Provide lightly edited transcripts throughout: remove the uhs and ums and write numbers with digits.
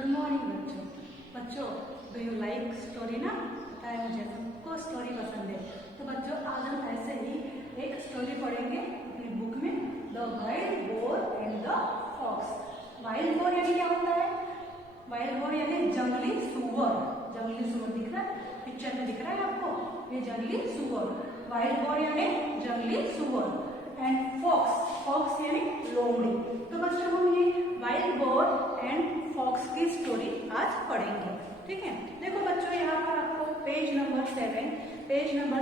Good morning बच्चों। बच्चों do you like story ना? पता है मुझे सबको स्टोरी पसंद है। तो बच्चों आज हम ऐसे ही एक स्टोरी पढ़ेंगे अपनी बुक में, the wild boar and the fox. Wild boar यानी क्या होता है? वाइल्ड बोर यानी जंगली सुअर। जंगली सुअर दिख रहा है पिक्चर में, दिख रहा है आपको? ये जंगली सुअर। वाइल्ड बोर यानी जंगली सुअर एंड फॉक्स, फॉक्स यानी लोमड़ी। तो बच्चों हम ये वाइल्ड बोर एंड फॉक्स की स्टोरी आज पढ़ेंगे, ठीक है? देखो बच्चों यहाँ पर आपको पेज नंबर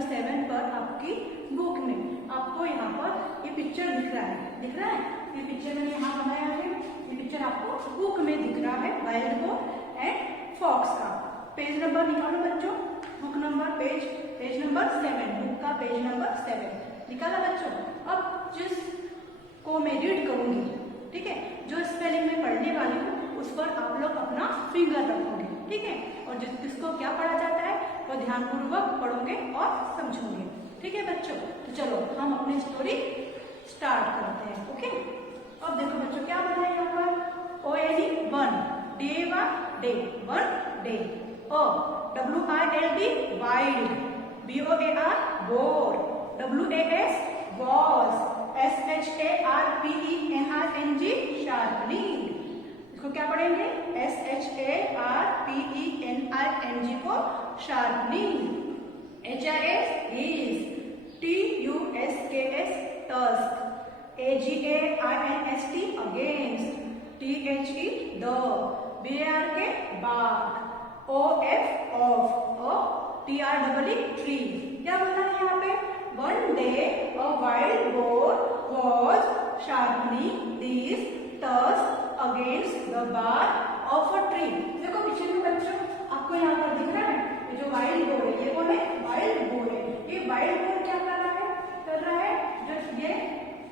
7 पर आपकी बुक में आपको यहाँ पर ये पिक्चर दिख रहा है, दिख रहा है? ये पिक्चर मैंने यहाँ बनाया है, ये पिक्चर आपको बुक में दिख रहा है वाइल्ड बोर एंड फॉक्स का। पेज नंबर निकालो बच्चों, book number page number 7, book का पेज नंबर 7 निकाला बच्चों। अब जिसको मैं रीड करूंगी, ठीक है, जो स्पेलिंग में पढ़ने वाली हूँ उस पर आप लोग अपना फिंगर रखोगे, ठीक है? और जिसको क्या पढ़ा जाता है वो ध्यानपूर्वक पढ़ोगे और समझोगे, ठीक है बच्चों? तो चलो हम अपनी स्टोरी स्टार्ट करते हैं, ओके? अब देखो बच्चों क्या बना है यहाँ पर? ONE one, DAY one day, WILD wild, BOAR bore, WAS was, SHARPENING sharpening. इसको क्या पढ़ेंगे? SHARPENING को sharpening. HIS is, TUSKS tusk, AGAINST against, THE the, BARK Bagh, OF of, TREE tree. क्या बोला है यहाँ पे? One day a wild boar was sharpening his tusk against the bark of a tree। देखो पीछे में बच्चों आपको यहाँ पर दिख रहा है ये जो वाइल्ड बोर है, ये कौन है? वाइल्ड बोर है। ये वाइल्ड बोर क्या कर रहा है? जो ये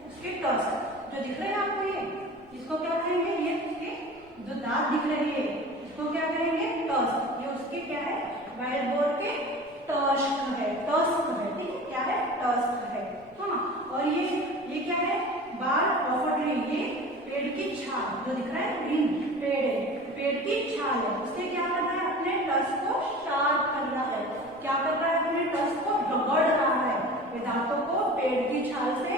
उसके टस्क जो दिख रहे हैं आपको, ये इसको क्या कहेंगे? ये उसके जो दांत दिख रहे हैं इसको क्या कहेंगे? टस्क। ये उसके क्या है? वाइल्ड बोर के टस्क है, ठीक है? क्या है? टस्क है, हाँ। और ये क्या है? बार ऑफ अ ट्री, ये पेड़ की छाल जो दिख रहा है, ग्रीन पेड़ है, पेड़ की छाल है। उससे क्या कर रहा है? अपने टस्क को शार्प कर रहा है। क्या कर रहा है? अपने टस्क को रगड़ रहा है, ये दांतों को पेड़ की छाल से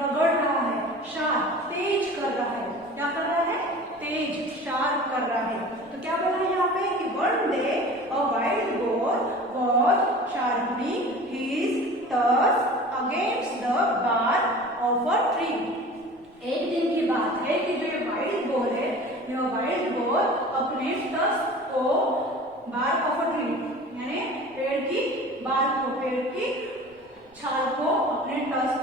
रगड़ रहा है, शार्प तेज कर रहा है। क्या कर रहा है? तेज, शार्प कर रहा है। तो क्या बोला है यहाँ पे कि one day a wild boar was sharpening his tusk against the bark of a tree। एक दिन की बात है कि जो ये वाइल्ड बोर है, यह वाइल्ड बोर अपने टस्क को बार्क ऑफ अ ट्री यानी पेड़ की बार्क को, पेड़ की छाल को अपने टस्क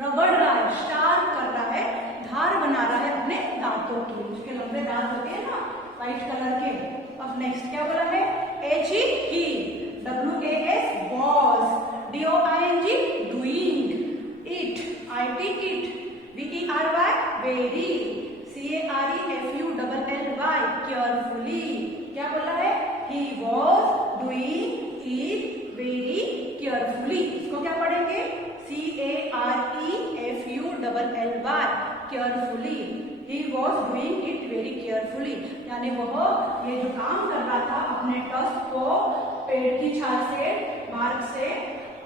रगड़ रहा है, शार्प कर रहा है, धार बना रहा है अपने दांतों की। उसके लंबे दांत होते हैं ना व्हाइट कलर के। अब नेक्स्ट क्या बोला है? he, WAS was, DOING doing, it, IT VERY very, CAREFULLY carefully। क्या बोला है? he was doing it very carefully। इसको क्या पढ़ेंगे? CAREFULLY carefully। He was doing it very carefully यानी वह ये जो काम कर रहा था अपने टस्क को पेड़ की छाल से, बार्क से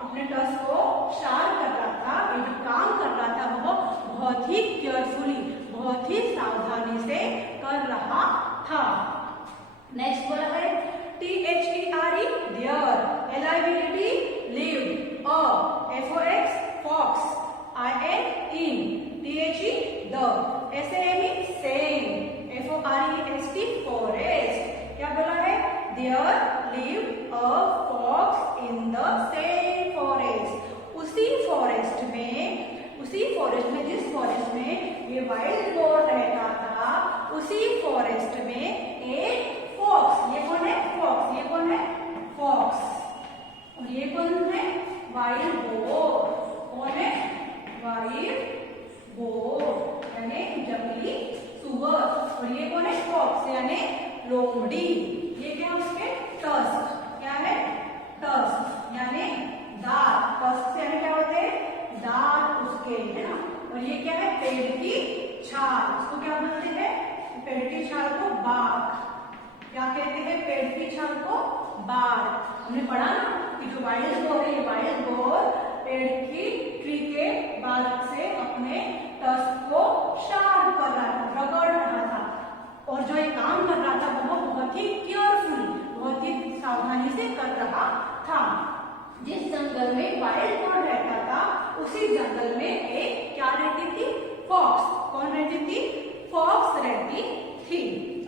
अपने टस्क को शार्प कर रहा था, ये जो काम कर रहा था वो बहुत ही केयरफुली, बहुत ही सावधानी से कर रहा था। नेक्स्ट बोला है THERE there, LIVED lived, FOX fox, IN in, THE the, SAME same, FOREST forest। क्या बोला है? There lived a fox in the same forest। उसी फॉरेस्ट में, जिस फॉरेस्ट में ये वाइल्ड बोर रहता था, उसी फॉरेस्ट में एक फॉक्स, ये कौन है? फॉक्स, ये कौन है? फॉक्स। और ये कौन है? Wild boar. कौन है? वाइल्ड बोर यानी जंगली सुअर। और ये कौन है? फॉक्स यानी लोमड़ी। ये क्या? उसके टस्क। क्या है? टस्क यानी दांत। टस्क से यानी क्या होते हैं? दांत उसके, है ना? और ये क्या है? पेड़ की छाल। इसको क्या बोलते हैं? पेड़ की छाल को बार्क, क्या कहते हैं पेड़ की छाल को? बार्क। हमने पढ़ा ना कि जो वाइल्ड बोर है, ये वाइल्ड बोर पेड़ की ट्री के बार्क से अपने टस्क को शार्प कर रहा था, रगड़ रहा था, और जो ये काम कर रहा था वो बहुत ही केयरफुली, बहुत ही सावधानी से कर रहा था। जिस जंगल में वाइल्ड बोर रहता था उसी जंगल में एक क्या रहती थी? फॉक्स। कौन रहती थी? फॉक्स रहती थी।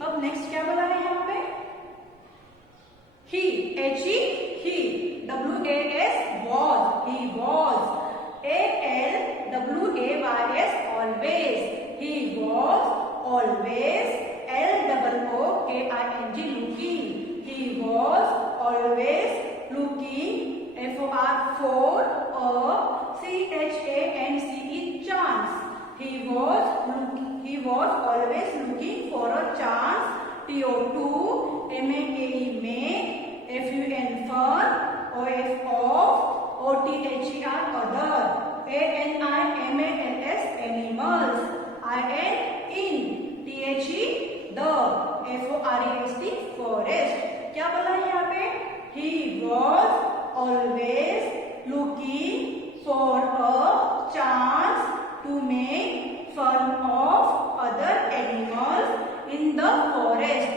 अब नेक्स्ट क्या बोला है यहाँ पे? he, he, was, he was, always, he was always, looking, he was always looking, for a chance, he was always looking for a chance, to make, fun, of, other, animals, in, the, forest. क्या बोला है यहाँ पे? He was always looking for a chance to make fun of other animals in the forest.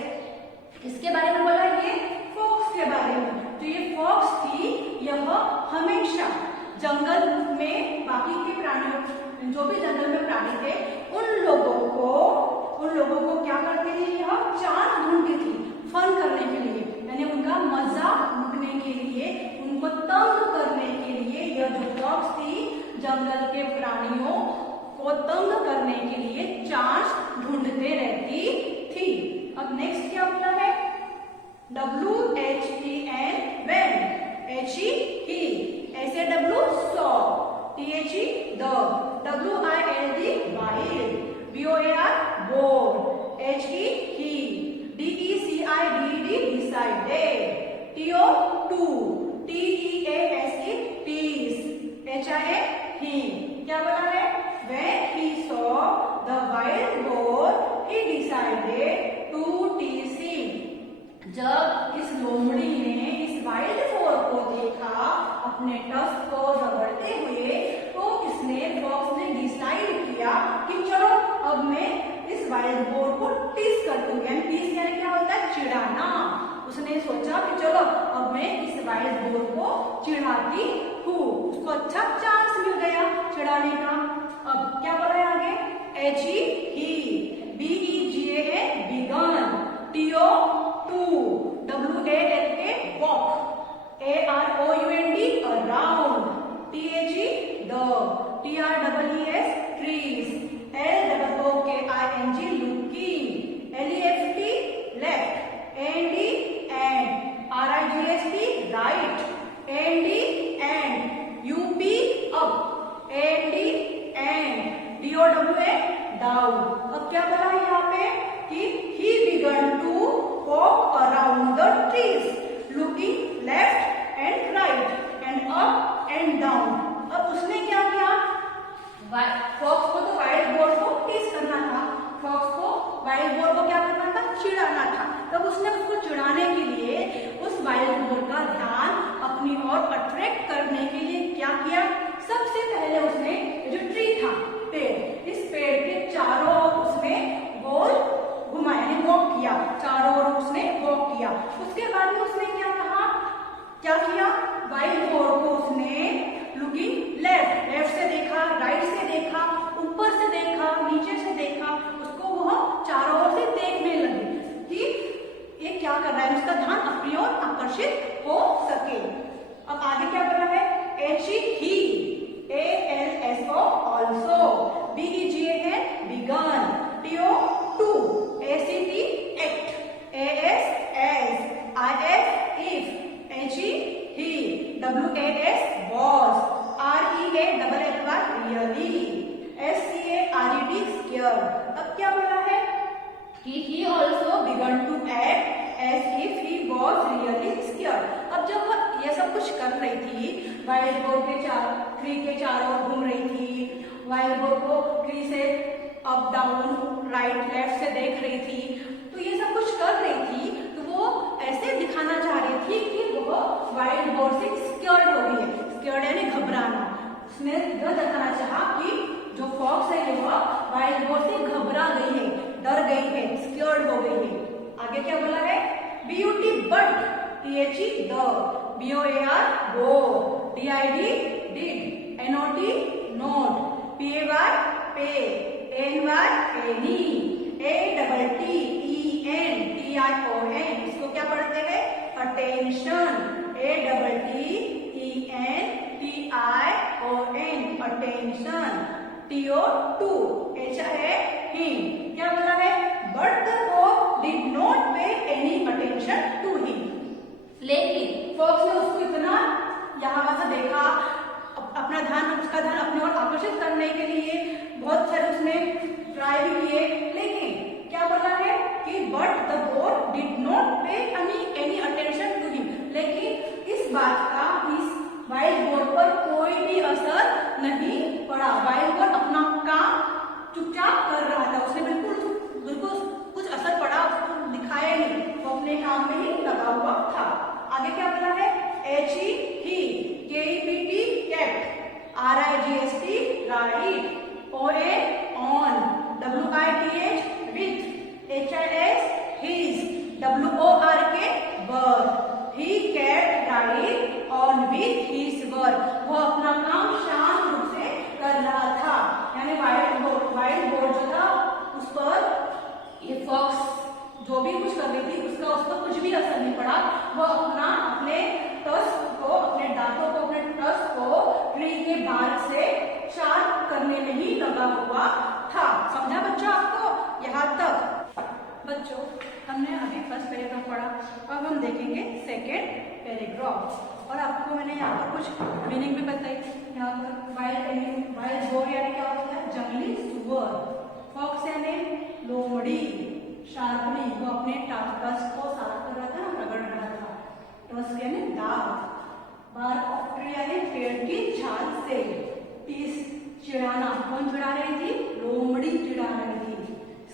इसके बारे में बोला ये फॉक्स के बारे में। तो ये फॉक्स थी, यह हमेशा जंगल में बाकी के प्राणियों, जो भी जंगल में प्राणी थे, उन लोगों को क्या करती थी? यह चांस ढूंढती थी फन करने के लिए, यानी उनका मजा लूटने के लिए, उनको तंग करने के लिए। यह जो फॉक्स थी जंगल के प्राणियों को तंग करने के लिए चांस ढूंढते रहती थी। अब नेक्स्ट क्या बोला है? WHEN, when, HE, he, SAW, saw, THE, the, WILD, wild, BOAR, bored, HE, he, DECIDED, decided, TO, to, TEASE, tease, HIA, he. क्या बोला है? When he saw the wild boar, he decided to tease him. जब इस लोमड़ी ने इस wild boar को देखा अपने टस्क को रगड़ते हुए, तो इसने फॉक्स ने डिसाइड किया कि चलो अब मैं इस वाइल्ड बोर को टीज कर दूंगी। टीज यानी क्या होता है? चिढ़ाना। उसने सोचा कि चलो अब मैं इस वाइल्ड बोर को चिढ़ाती हूँ। उसको अच्छा चांस मिल गया चिढ़ाने का। अब क्या बोला है आगे? HE, he, BEGAN, begun, TO, to, WALK, walk, AROUND, around, THE, the, TREES, trees, LOOKING, looking, LEFT, left, AND, and, RIGST, right, AND, UP, up, AND, DOWN, down. अब क्या बोला है यहाँ पे? कि he began to walk around the trees, looking left and right and up and down. अब उसने क्या किया? फॉक्स को तो वाइल्ड बोर को टीज करना था, फॉक्स को वाइल्ड बोर को क्या करना था? चिढ़ाना था। तब उसने उसको चिढ़ाने के लिए उस वाइल्ड बोर का ध्यान अपनी ओर अट्रैक्ट करने के लिए क्या किया? सबसे पहले उसने जो ट्री था, पेड़, इस पेड़ के चारों ओर उसने गोल घुमाया, वॉक किया, चारों ओर उसने वॉक किया। उसके बाद में उसने क्या कहा? क्या किया? वाइल्ड बोर को उसने लुकिंग लेफ्ट से देखा, राइट से देखा, ऊपर से देखा, नीचे से देखा, उसको वह चारों ओर से देखने लगी कि ये क्या कर रहा है, उसका ध्यान अपनी ओर आकर्षित हो सके। अब आगे क्या कर रहा है? HE, he, ALSO, also, BEGAN, begun, TO, to, ACT, act, AS, as, IF, if, HE, he, WAS, was, REALLY, really, SCARED, scared. अब क्या बोला है? He also began to act as if he was really scared. अब जब वह ये सब कुछ कर रही थी, वाइल्ड बोर के ट्री के चारों ओर घूम रही थी, वाइल्ड बोर को ट्री से अप डाउन राइट लेफ्ट से देख रही थी, तो ये सब कुछ कर रही थी, तो वो THE the, BOAR bore, DID did, NOT note, PAY pay, ANY any, ATTEN TION, इसको क्या पढ़ते हैं? Attention, ATTEN TION attention, TO2 H है him, क्या बोला है? But the dog did not pay any attention to him. लेकिन fox ने उसको इतना यहाँ वहां से देखा, अपना ध्यान उसका ध्यान अपनी ओर आकर्षित करने के लिए बहुत सारे उसने ट्राई भी किए, लेकिन क्या बोला है कि but the board did not पे एनी अटेंशन टू हिम, लेकिन इस बात का इस वाइल्ड बोर्ड पर कोई भी असर नहीं पड़ा। वाइल्ड बोर्ड अपना काम चुपचाप कर रहा था, उसने बिल्कुल कुछ असर पड़ा उसको दिखाया नहीं, वो अपने काम में ही लगा हुआ था। आगे क्या बोला है? HE he, KEPT kept, RIGST right, OA on, WITH with, HIS his, WORK work, he kept right on with his work, वो अपना काम शांत रूप से कर रहा था। यानी वाइल्ड बोर्ड जो था उस पर ये फॉक्स जो भी कुछ कर रही थी उसका उस पर कुछ भी असर नहीं पड़ा, वो अपने टस्क को, अपने दांतों को, अपने टस्क को ट्री के बार्क से शार्प करने में ही लगा हुआ था। समझा बच्चों आपको यहाँ तक? बच्चों हमने अभी फर्स्ट पैराग्राफ पढ़ा, अब हम देखेंगे सेकेंड पैराग्राफ, और आपको मैंने यहाँ पर कुछ मीनिंग भी बताई। यहाँ पर वाइल्ड बोर यानी क्या होता है? जंगली सुअर, फॉक्स यानी लोमड़ी, शार्पनी वो अपने टस्क को साफ कर रहा था ना, रगड़ रहा था। टस्क यानी दांत, बार्क ऑफ ट्री यानी पेड़ की छाल से, टीस चिढ़ाना, कौन चिढ़ा रही थी? लोमड़ी चिढ़ा रही थी।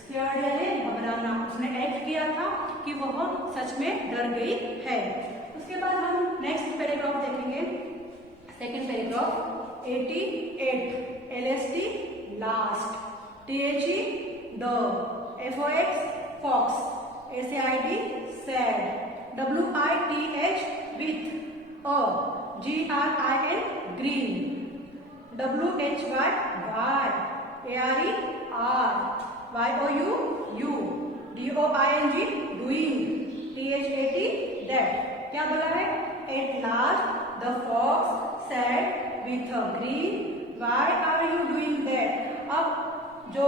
स्केयर्ड यानी घबराना, उसने एक्ट किया था कि वह सच में डर गई है। उसके बाद हम नेक्स्ट पैराग्राफ देखेंगे, second paragraph. 88 LST last, THE the, FOX fox, SAID sad, WITH with, GRIN green, WHY why, ARE are, YOU you, DOING doing, THAT that। क्या बोला है? At last the fox said with a grin, why are you doing that? अब जो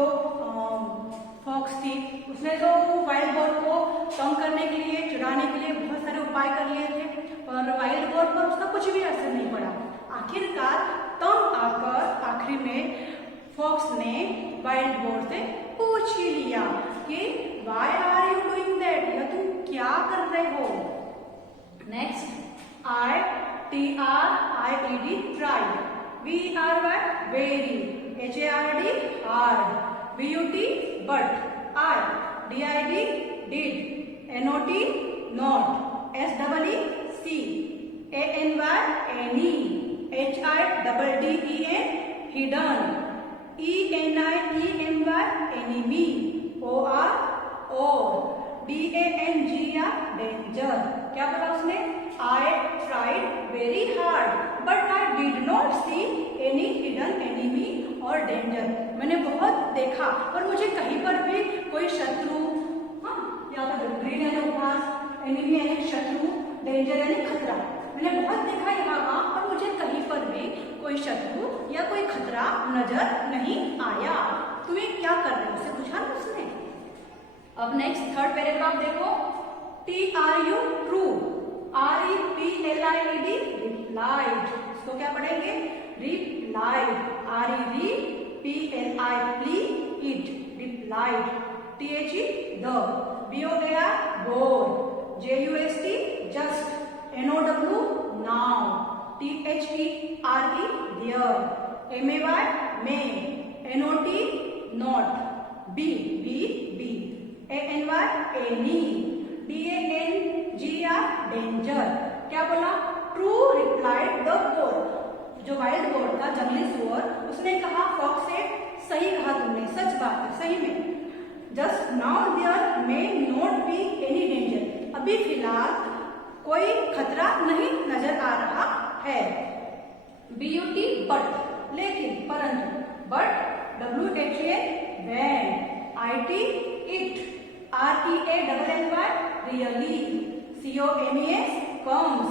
fox थी उसने तो wild boar को कम करने के लिए, चिढ़ाने के लिए बहुत सारे उपाय कर लिए थे, पर वाइल्ड बोर पर उसका कुछ भी असर नहीं पड़ा। आखिरकार तंग आकर आखिरी में फॉक्स ने वाइल्ड बोर से पूछ ही लिया कि why are you doing that, या तुम क्या कर रहे हो? Next ITRIED tried, VERY very, HARD hard, BUT but, DID did, NOT not, SEEC, ANY any, HIDDEN hidden, ENIENY enemy, OR or, DANGR danger। क्या बोला उसने? I tried very hard but I did not see any hidden enemy or danger। मैंने बहुत देखा पर मुझे कहीं पर भी कोई शत्रु, या तो ग्रीन यानी उपहास, एनिमी यानी शत्रु, डेंजर यानी खतरा, मैंने बहुत देखा यहाँ वहाँ, पर मुझे कहीं पर भी कोई शत्रु या कोई खतरा नजर नहीं आया। तुम्हें क्या कर रहे हो उसे पूछा ना उसने। अब नेक्स्ट थर्ड पैराग्राफ देखो। TRU ट्रू, REPLIED रिप्लाइड, इसको क्या पढ़ेंगे? Replied, REPLIED replied, THE the, BOAR bored, JUST just, NOW now, THERE there, MAY may, NOT not, B ANY any, DANGR danger। क्या बोला? ट्रू रिप्लाइड द बोर, जो wild boar था जंगली सुअर, उसने कहा फॉक्स से सही कहा तुमने, सच बात है, सही में। Just now there may not be any danger, अभी फिलहाल कोई नहीं नजर आ रहा है। BUT बट, लेकिन, परंतु, but, WHA when, IT it, REALLY really, COMES comes,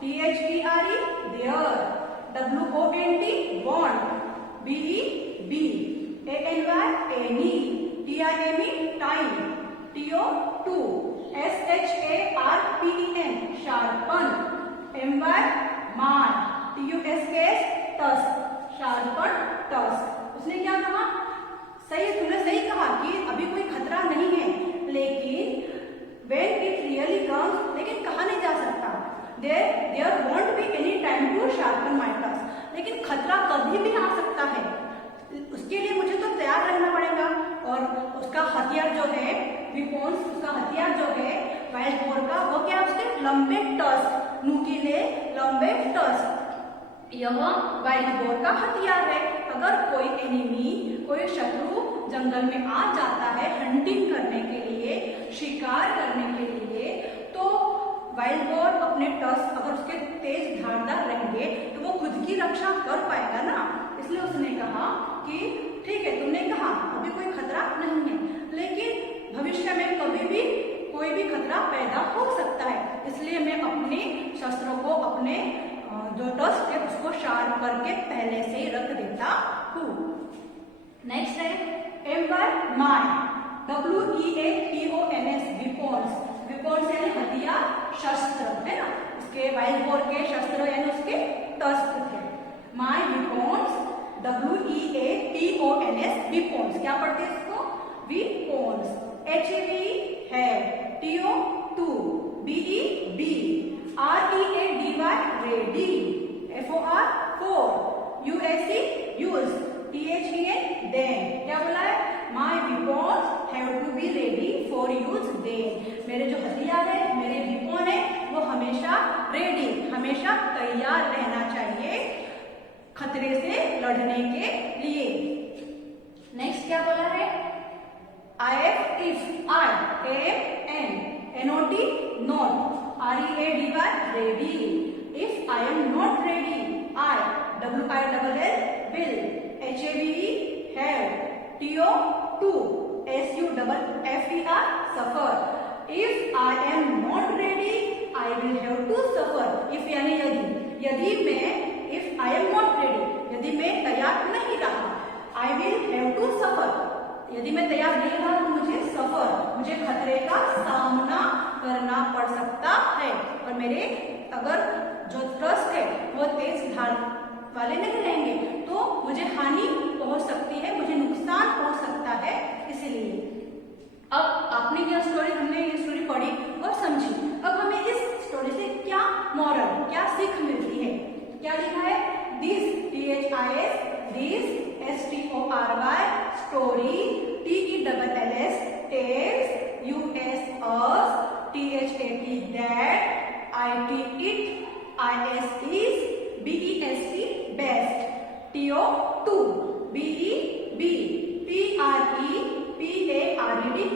THERE there, WONT want, BE be, ANY any, TIME time, TO to, SHARPEN sharpen, MY my, TUSK tusk, sharpen tusk। उसने क्या कहा? सही, तुमने सही कहा कि अभी कोई खतरा नहीं है, लेकिन when it really comes, लेकिन कहा नहीं जा सकता। there won't be any time to sharpen my tusk, लेकिन खतरा कभी भी आ सकता है, उसके लिए मुझे तो तैयार रहना पड़ेगा। और उसका हथियार जो है, weapons, उसका हथियार जो है वाइल्ड बोर का, वो क्या, उसके लंबे टस्क, नुकीले लंबे टस्क, यह वाइल्ड बोर का हथियार है। अगर कोई एनिमी, कोई शत्रु जंगल में आ जाता है हंटिंग करने के लिए, शिकार करने के लिए, तो वाइल्ड बोर अपने टस्क अगर उसके तेज धारदार रहेंगे तो वो खुद की रक्षा कर पाएगा ना। इसलिए उसने कहा कि ठीक है, तुमने कहा अभी कोई खतरा नहीं है, लेकिन भविष्य में कभी भी कोई भी खतरा पैदा हो सकता है, इसलिए मैं अपने शस्त्रों को, अपने जो टस्क है उसको शार्प करके पहले से ही रख देता हूँ। नेक्स्ट है MY WEAPONS weapons, weapons यानी हथियार, शस्त्र है ना, उसके वाइल्ड बोर के शस्त्र यानी उसके टस्क थे। My weapons WEAPONS weapons, क्या पढ़ते हैं इसको? weapons, HEAD है, TO to, BE be, READY ready, FOR for, USE use, THEN then। क्या बोला है? My weapons have to be ready for use then। मेरे जो हथियार है, मेरे weapon है, वो हमेशा रेडी, हमेशा तैयार रहना चाहिए खतरे से लड़ने के लिए। नेक्स्ट क्या बोला है? if I am NOT not, READY ready, if I am not ready, I WILL will, HAVE have, TO to, SUFFER suffer, if I am not ready I will have to suffer। if यानी यदि मैं, if I am not ready, यदि मैं तैयार नहीं रहा, I will have to suffer, यदि मैं तैयार नहीं रहा तो मुझे सफर, मुझे खतरे का सामना करना पड़ सकता है। और मेरे अगर जो ट्रस्ट है वो तेज धार वाले नहीं रहेंगे तो मुझे हानि पहुंच सकती है, मुझे नुकसान पहुंच सकता है। इसीलिए अब आपने हमने ये स्टोरी पढ़ी और समझी, अब हमें इस स्टोरी से क्या मॉरल, क्या सीख मिलती है? क्या लिखा है? This, THIS, STORY, story, TELLS, tales, US, THAT, that, IT, it, IS is, BEST, best, TO, to, BE, be, PREPARED,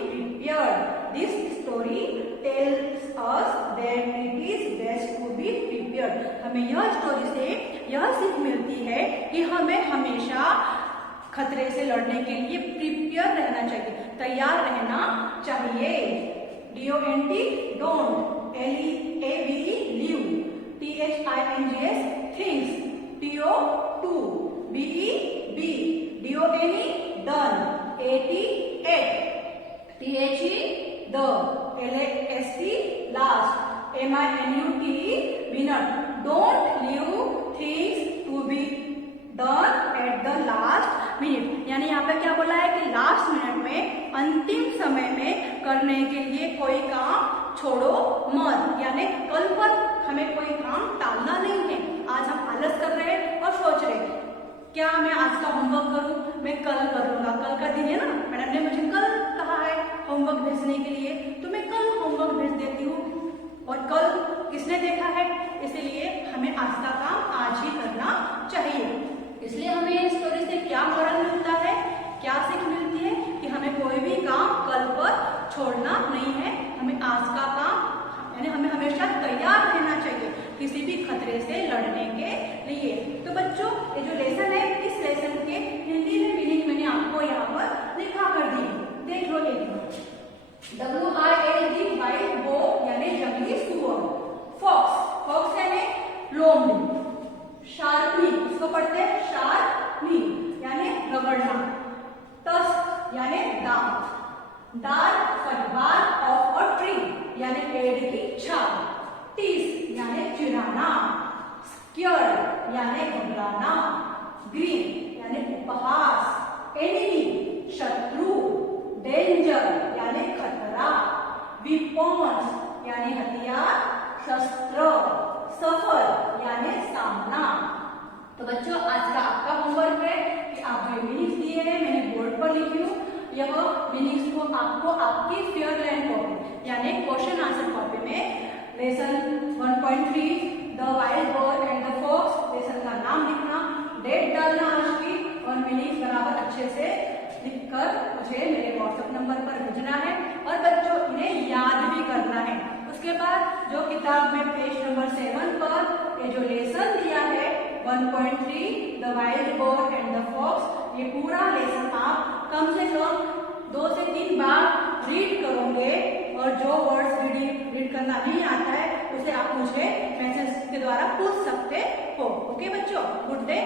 prepared। This story tells us that it is best to be prepared। हमें यह story से यह सीख मिलती है कि हमें हमेशा खतरे से लड़ने के लिए प्रिपेयर रहना चाहिए, तैयार रहना चाहिए। DONT don't, LEAVE leave, THINGS things, TO to, BE be, DONE done, AT at, THE the, LAST last, MINUT minute। don't leave things to be done at the last minute। यानी यहाँ पे क्या बोला है कि लास्ट मिनट में, अंतिम समय में करने के लिए कोई काम छोड़ो मत, यानी कल पर हमें कोई काम टालना नहीं है। आज हम आलस कर रहे हैं और सोच रहे हैं क्या मैं आज का होमवर्क करूं, मैं कल कर लूंगा, कल का दिन है ना, मैडम ने मुझे कल कहा है होमवर्क भेजने के लिए तो मैं कल होमवर्क भेज देती हूँ। और कल किसने देखा है, इसीलिए हमें आज का काम आज ही करना चाहिए। इसलिए हमें इस स्टोरी से क्या मॉरल मिलता है, क्या सीख मिलती है कि हमें कोई भी काम कल पर छोड़ना नहीं है, हमें आज का काम यानी हमें हमेशा तैयार रहना चाहिए। पेड़ की छाल, टीस यानी चिढ़ाना, स्क्योर्ड यानी घबराना, ग्रीन यानी उपहास, एनिमी शत्रु, डेंजर यानी खतरा, वीपॉन्स यानी हथियार, शस्त्र, सफर यानी सामना। तो बच्चों आज का आपका होमवर्क है कि आप जो मीनिंग्स दिए हैं मैंने बोर्ड पर लिखी हूँ, यह मीनिंग्स को आपको आपकी फेयरलैंड कॉपी यानी क्वेश्चन आंसर कॉपी में lesson 1.3 the wild boar and the fox lesson का नाम लिखना, डेट डालना आज की और मीनिंग्स बराबर अच्छे से लिखकर मुझे मेरे व्हाट्सएप नंबर पर भेजना है और बच्चों इन्हें याद भी करना है। उसके बाद जो किताब में पेज नंबर 7 पर ये जो लेसन दिया है 1.3 the wild boar and the fox, ये पूरा लेसन आप कम से कम 2 से 3 बार रीड करोगे और जो वर्ड्स रीड करना नहीं आता है उसे आप मुझे मैसेज के द्वारा पूछ सकते हो। ओके बच्चों, गुड डे।